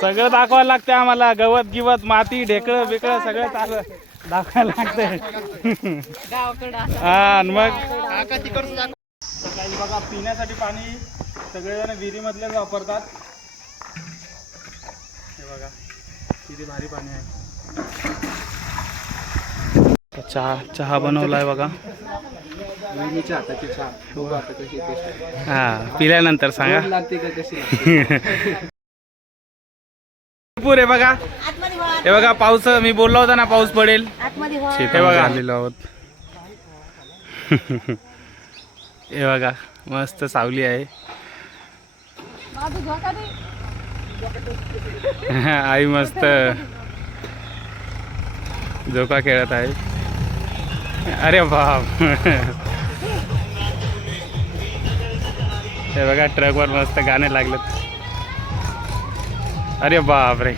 सगळं दाखवायला लागते आम्हाला. गवत गिवत माती ढेकळं बिकळं सगळं चालू दाखवायला लागतंय. हा मग सकाळी बघा पिण्यासाठी पाणी सगळेजण विहिरीमधलेच वापरतात. हे बघा किती भारी पाणी आहे. चहा बनवलाय बघा. हा पिल्यानंतर सांगा. पुरे बघा. हे बघा पाऊस, मी बोललो होता ना पाऊस पडेल. हे बघा आलेलो आहोत. हे बघा मस्त सावली आहे. आई मस्त झोका खेळत आहे. अरे बाप. हे बघा ट्रकवर मस्त गाणे लागलेत. अरे बाप रे.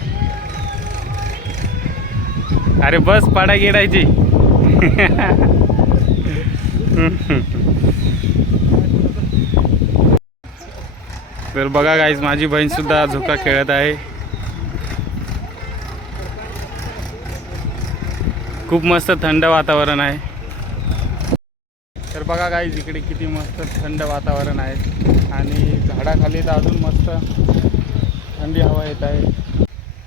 अरे बस पाडा गेडायची. तर बघा गाईज माझी बहीण सुद्धा झोका खेळत आहे. खूप मस्त थंड वातावरण आहे. तर बघा गाईज इकडे किती मस्त थंड वातावरण आहे आणि झाडाखाली तर अजून मस्त थंडी हवा येत आहे.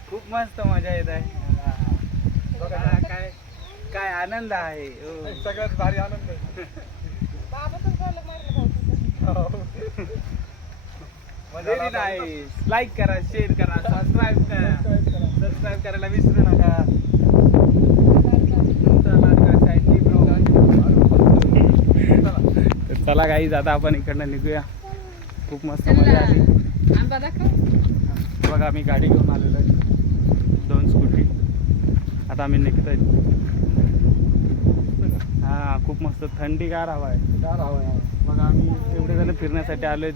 खूप मस्त मजा येत आहे. बघा काय काय आनंद आहे. सगळ्यात भारी आनंद आहे. लाईक करा, शेअर करा, सबस्क्राईब करायला विसरू नका. चला गाईज आता आपण इकडनं निघूया. खूप मस्त मजा आली. बघा मी गाडी घेऊन आलेलो आहे, 2 स्कूटी. आता आम्ही निघतोय. हा खूप मस्त थंडीगार हवा आहे. बघा आम्ही एवढे जण फिरण्यासाठी आलोय.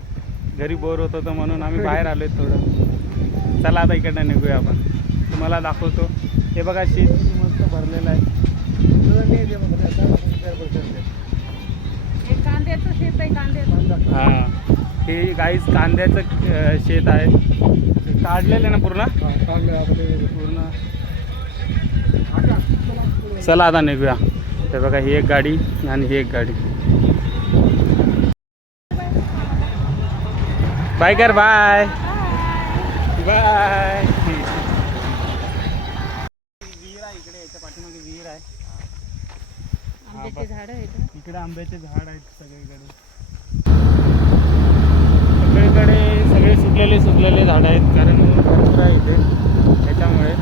घरी बोर होत होतं म्हणून आम्ही बाहेर आलोय थोडं. चला आता इकडनं निघूया आपण. तुम्हाला दाखवतो. हे बघा शेत मस्त भरलेलं आहे. हा हे गाईस कांद्याचं शेत आहे. काढलेलं ना पूर्ण. चला आता निघूया. हे बघा ही एक गाडी आणि ही एक गाडी. बाय कर. Bye bye. विहीर आहे इकडे, याच्या पाठीमागे विहीर आहे. आंब्याचे झाड आहेत इकडे. आंब्याचे झाड आहेत सगळीकडे. सगळीकडे सगळे सुकलेले झाड आहेत कारण भरपूर आहे इथे त्याच्यामुळे.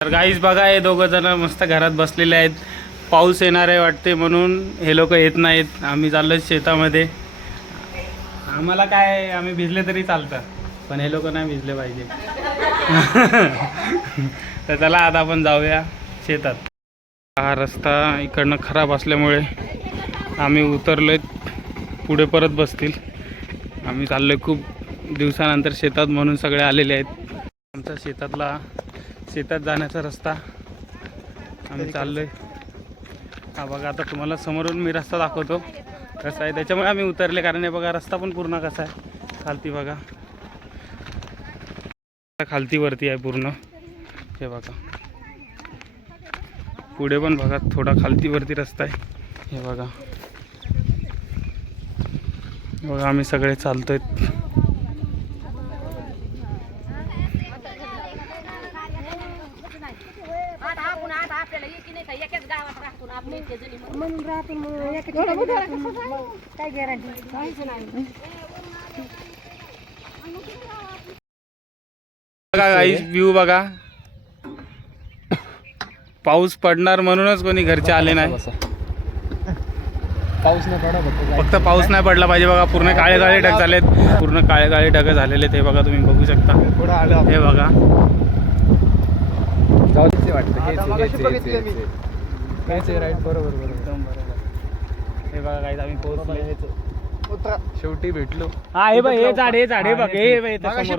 तर गाईज बघा हे दोघं जण मस्त घरात बसलेले आहेत. पाऊस येणार आहे वाटते म्हणून हे लोक येत नाहीत. आम्ही चाललो शेतामध्ये. आम्हाला काय, आम्ही भिजले तरी चालतं पण हे लोक नाही भिजले पाहिजे. तर चला आता आपण जाऊया शेतात. हा रस्ता इकडनं खराब असल्यामुळे आम्ही उतरलोय. पुढे परत बसतील. आम्ही चाललोय खूप दिवसानंतर शेतात म्हणून सगळे आलेले आहेत. आमचा शेतात जाण्याचा रस्ता आम्ही चाललोय. हा बघा आता तुम्हाला समोरून मी रस्ता दाखवतो कसा आहे. त्याच्यामुळे आम्ही उतरले कारण हे बघा रस्ता पण पूर्ण कसा आहे. खालती बघा, खालती वरती आहे पूर्ण. हे बघा पुढे पण बघा थोडा खालती वरती रस्ता आहे. हे बघा बघा आम्ही सगळे चालतोय. व्ह्यू बघा. पाऊस पडणार म्हणूनच कोणी घरचे आले नाही. पाऊस नाही पडा फक्त पाऊस नाही पडला पाहिजे. बघा पूर्ण काळे काळे ढग झालेत. पूर्ण काळे काळे ढग झालेले. हे बघा तुम्ही बघू शकता. हे बघा राईट. बरोबर एकदम बरोबर. हे बघा काही आम्ही पोहोचले. शेवटी भेटलो. हा हे बघ हे झाड हे बघ हे काही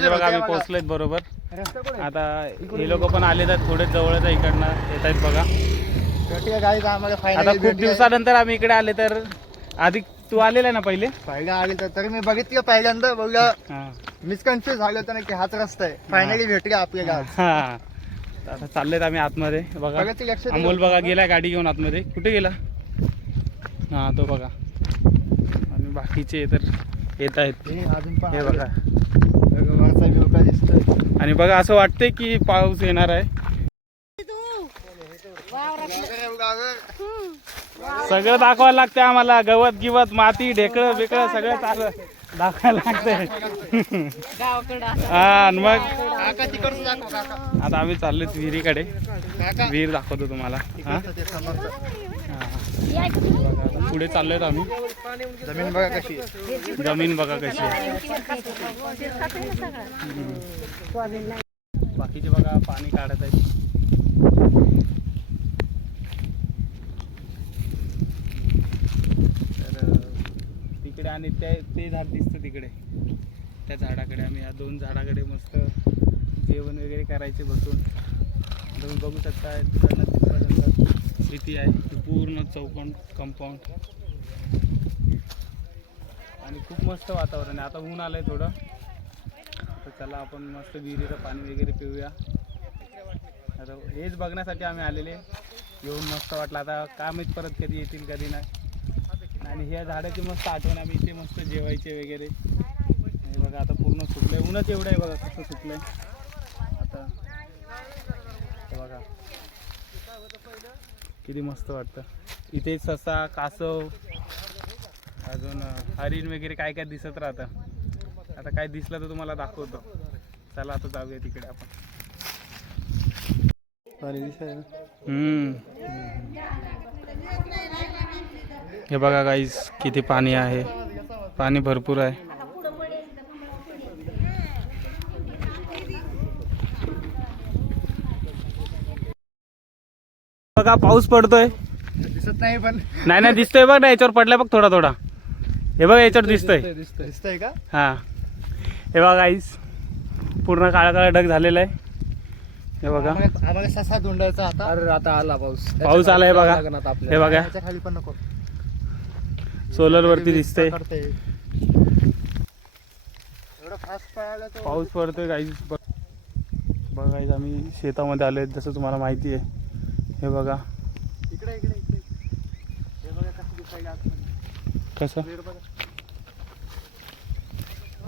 बघा आम्ही पोहोचलोय बरोबर. आता हे लोक पण आले तर थोडे जवळच आहे, इकडनं येत आहेत बघा. भेटूया गाईज आम्हाला आता फायनल खूप दिवसानंतर आम्ही इकडे आले. तर आधी तू आलेला ना पहिले? पहिला आले तर मी बघितलं पहिल्यांदा बघा हा मिसकन्फ्युज झालं होतं ना की हाच रस्ता आहे. फायनली भेटूया आपल्या गावात. हा. आता चाललेत आम्ही आतमध्ये बघा. बघा ते लक्ष अमोल बघा गेला गाडी घेऊन आतमध्ये. कुठे गेला? हा तो बघा. आणि बाकीचे तर येत आहेत. अजून पण हे बघा. वरचा व्ह्यू का दिसतोय. आणि बघा असं वाटतंय की पाऊस येणार आहे. सगळं दाखवायला लागतं आम्हाला. गवत गिवत माती ढेकळं बिकळं सगळं चालू दाखवायला लागतंय. हा आणि मग काका तिकडचं दाखव काका. आता आम्ही चाललोय विहिरीकडे. काका विहीर दाखवतो तुम्हाला. हा? ते समोरचं. हा. बघा, आता पुढे चाललोय आम्ही. जमीन बघा कशी आहे. जमीन बघा कशी आहे. बाकीचे बघा पाणी काढत आहे. तर तिकडे आणि ते झाड दिसतं तिकडे. त्या झाडाकडे आम्ही या 2 झाडाकडे मस्त जेवण वगैरे करायचे बसून. तुम्ही बघू शकता तिकडनं किती आहे ती पूर्ण चौकोन कंपाऊंड. आणि खूप मस्त वातावरण आहे. आता ऊन आलंय थोडं. तर चला आपण मस्त विहिरीचं पाणी वगैरे पिऊया. आता हेच बघण्यासाठी आम्ही आलेले. येऊन मस्त वाटलं. आता काय माहीत परत कधी येतील कधी नाही. आणि ह्या झाडाची मस्त आठवण. आम्ही इथे मस्त जेवायचे वगैरे. हे बघा आता पूर्ण सुकलंय. ऊनच एवढं आहे बघा कसं सुकलंय आता. हे बघा किती मस्त वाटतं. इथे ससा कासव अजून हरिण वगैरे काय काय दिसत राहतं. आता काय दिसलं तर तुम्हाला दाखवतो. चला आता जाऊया तिकडे आपण. हे बघा गाईस किती पाणी आहे. पाणी भरपूर आहे. बघा पाऊस पडतोय. दिसत नाही पण नाही दिसतोय बघ ना. याच्यावर पडलाय बघ थोडा थोडा. हे बघा याच्यावर दिसतोय. दिसतंय का? हा हे बघा गाईस पूर्ण काळा काळा ढग झालेला आहे. हे बघा आम्हाला ससा धुंडायचा आता. अरे आता आला पाऊस. पाऊस आलाय बघा. हे बघा याच्या खाली पण नको. सोलर वरती दिसतंय. एवढं फास्ट पळाला तो. पाऊस पडतोय गाईस. बघा गाईस आम्ही शेतामध्ये आलोय जसं तुम्हाला माहिती आहे. हे बघा इकडे इकडे इकडे. हे बघा कसं दिसायला आतमध्ये. कसं विहीर बघा.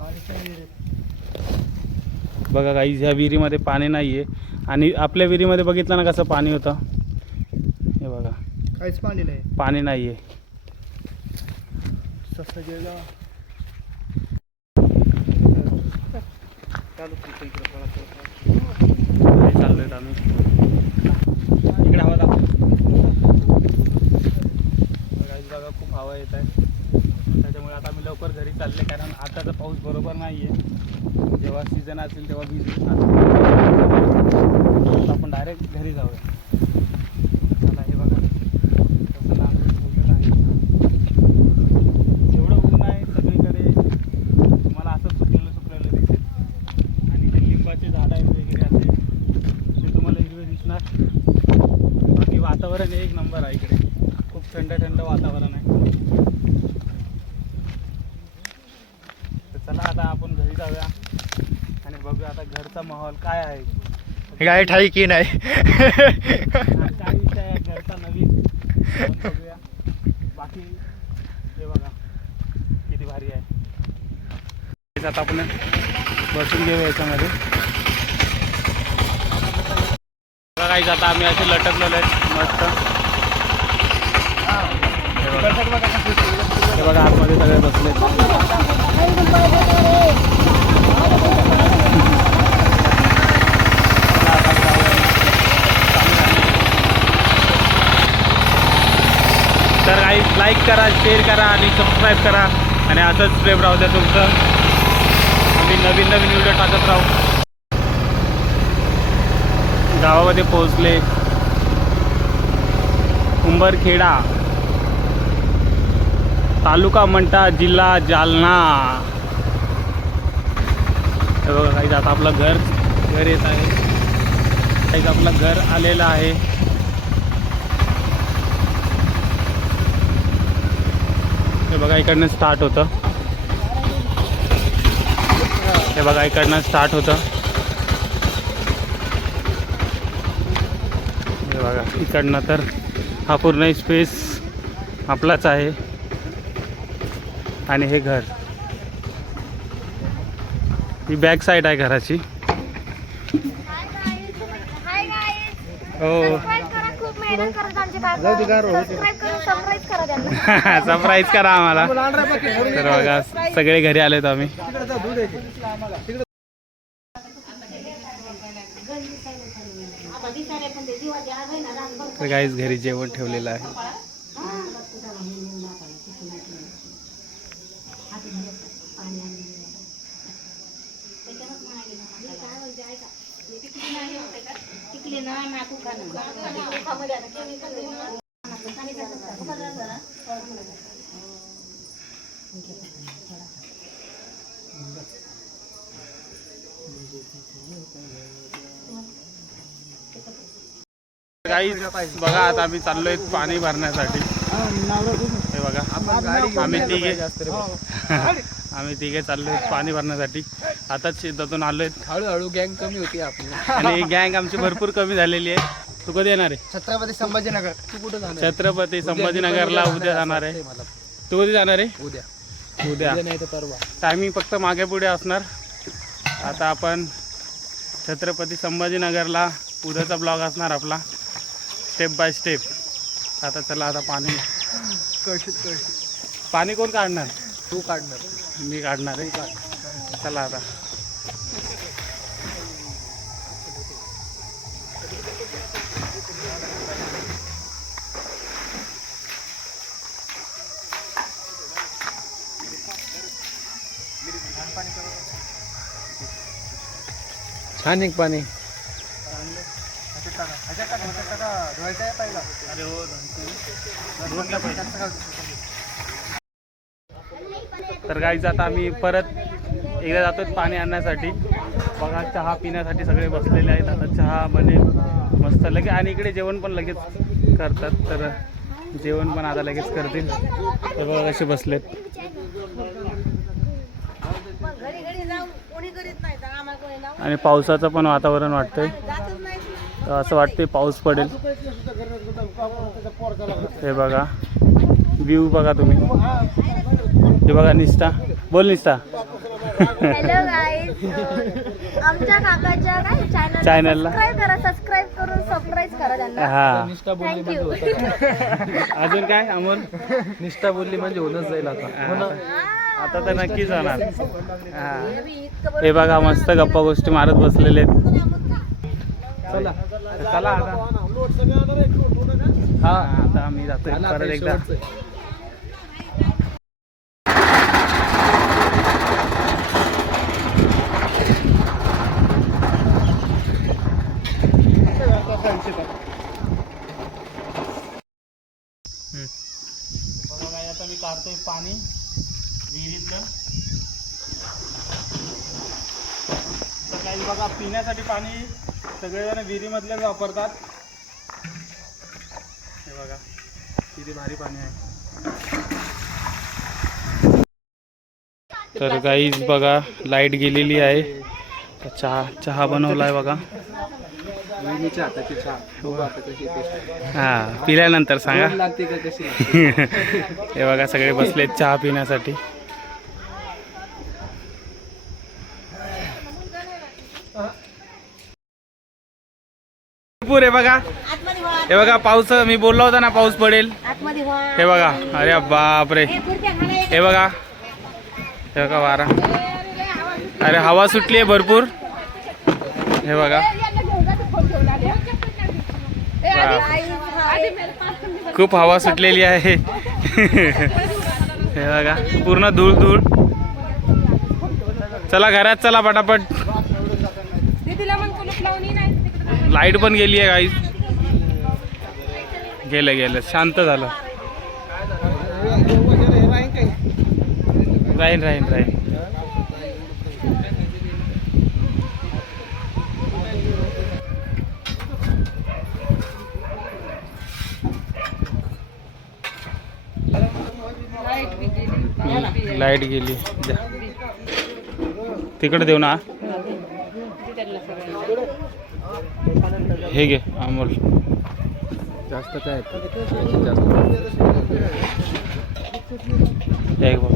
आणि काय विहीर आहे. बघा गाईस ह्या विहिरीमध्ये पाणी नाहीये. आणि आपल्या विहिरीमध्ये बघितलं ना कसं पाणी होतं. हे बघा काहीच पाणी नाही. पाणी नाहीये. ससा गेला. चालू इकडे चाललोय आम्ही. इकडे हवा दाखव. गाईस बघा खूप हवा येत आहे. त्याच्यामुळे आता आम्ही लवकर घरी चालले. कारण आताचा पाऊस बरोबर नाही आहे. जेव्हा सीझन असेल तेव्हा भिजू. आपण डायरेक्ट घरी जाऊया. चला हे बघा कसं लांबून ठेवलेलं आहे. एवढं ऊन आहे सगळीकडे. तुम्हाला असं सुकलेलं दिसेल. आणि ते लिंबाचे झाड आहेत वगैरे असे ते तुम्हाला हिरवे दिसणार. बाकी वातावरण एक नंबर आहे इकडे. खूप थंड थंड वातावरण आहे. तर चला आता आपण घरी जाऊया आणि बघूया आता घरचा माहोल काय आहे. गाय ठाई की नाही. काय विषय आहे घरचा नवीन आपण बघूया. बाकी हे बघा किती भारी आहे. आता आपण बसून घेऊ याच्यामध्ये. बघा काही आता आम्ही असे लटकलेलो आहेत मस्त. हे बघा आतमध्ये सगळे बसले. तर काही लाईक करा, शेअर करा आणि सबस्क्राईब करा. आणि असंच प्रेम राहू द्या तुमचं. आम्ही नवीन नवीन व्हिडिओ टाकत राहू. गावामध्ये पोहोचले. उंबरखेडा तालुका मंठा जिल्हा जालना. हे बघा काही आता आपलं घर घर येत आहे. एक आपलं घर आलेलं आहे. हे बघा इकडनं स्टार्ट होतं. हे बघा इकडनं स्टार्ट होतं. हे बघा इकडनं तर हा पूर्ण स्पेस आपलाच आहे. आणि हे घर, ही बॅक साईड आहे घराची. हो सरप्राईज करा आम्हाला. तर बघा सगळे घरी आलेत आम्ही. तर गाईज घरी जेवण ठेवलेलं आहे. गाईज बघा आता आम्ही चाललोय पाणी भरण्यासाठी. हे बघा आम्ही तिघे चाललोय पाणी भरण्यासाठी. आताच शेतातून आलोय. हळूहळू गँग कमी होती आपली. आणि गँग आमची भरपूर कमी झालेली आहे. तू कधी येणार आहे? छत्रपती संभाजीनगर. तू कुठं जाणार? छत्रपती संभाजीनगरला उद्या जाणार आहे. तू कधी जाणार आहे? उद्या नाही तर परवा. टायमिंग फक्त मागे पुढे असणार. आता आपण छत्रपती संभाजीनगरला उद्याचा ब्लॉग असणार आपला स्टेप बाय स्टेप. आता चला आता पाणी कोण काढणार? तू काढणार. मी काढणार आहे. चला आता छान एक पाणी. तर गाईज आता आम्ही परत एकदा जातोय पाणी आणण्यासाठी. बघा चहा पिण्यासाठी सगळे बसलेले आहेत. आता चहा बनेल मस्त लगेच. आणि इकडे जेवण पण लगेच करतात. तर जेवण पण आता लगेच करतील. तर बघा कसे बसलेत. आणि पावसाचं पण वातावरण वाटतंय. असं वाटतंय पाऊस पडेल. हे बघा व्ह्यू बघा तुम्ही. हे बघा निस्ता. बोल निस्ता. हॅलो गाईज, आमच्या काकाच्या काय चॅनलला सबस्क्राईब करून सरप्राईज करा त्यांना. हा थँक्यू. अजून काय अमोल? निष्ठा बोलली म्हणजे होणच जाईल आता. आता तर नक्कीच होणार. हा हे बघा मस्त गप्पा गोष्टी मारत बसलेले आहेत. चला चला आता. हा आता आम्ही जातोय परत एकदा. बघा आता मी काढतोय पाणी विहिरीतलं. तर काही बघा पिण्यासाठी पाणी सगळेजण विहिरीमधलेच वापरतात. हे बघा किती भारी पाणी आहे. तर गाईज बघा लाईट गेलेली आहे. चहा बनवलाय बघा. हा पिल्यानंतर सांगा. हे बघा सगळे बसलेत चहा पिण्यासाठी. भरपूर आहे बघा. हे बघा पाऊस मी बोललो होता ना पाऊस पडेल. हे बघा अरे बापरे. हे बघा वारा. अरे हवा सुटली आहे भरपूर. हे बघा खूप हवा सुटलेली आहे. हे बघा पूर्ण धूळ धूळ. चला घरात चला पटापट. लाईट पण गेली आहे गाईस. गेलं शांत झालं. राहीन लाईट गेली द्या. तिकडे देऊ ना. हे घे अमोल. जास्त काय एक बघ.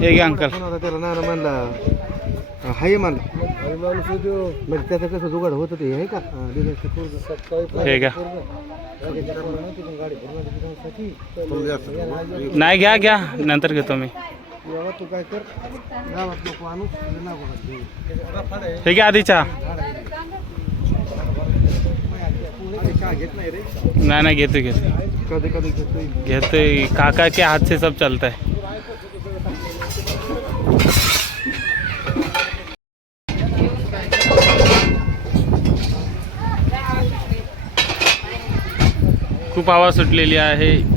हे घे अंकल. त्याला ना म्हणला हाय म्हणला मग त्याचं कसं जुगाड होतं ते आहे का हे घ्या. नाही घ्या घ्या नंतर घेतो मी. तू काय कर गावात नको आणू हे घ्या आधी चहा. घेत नाही रे नाही नाही घेतो घेतो कधी कधी घेतोय घेतोय. काका के हाथ से सब चलता है. खूप हवा सुटलेली आहे.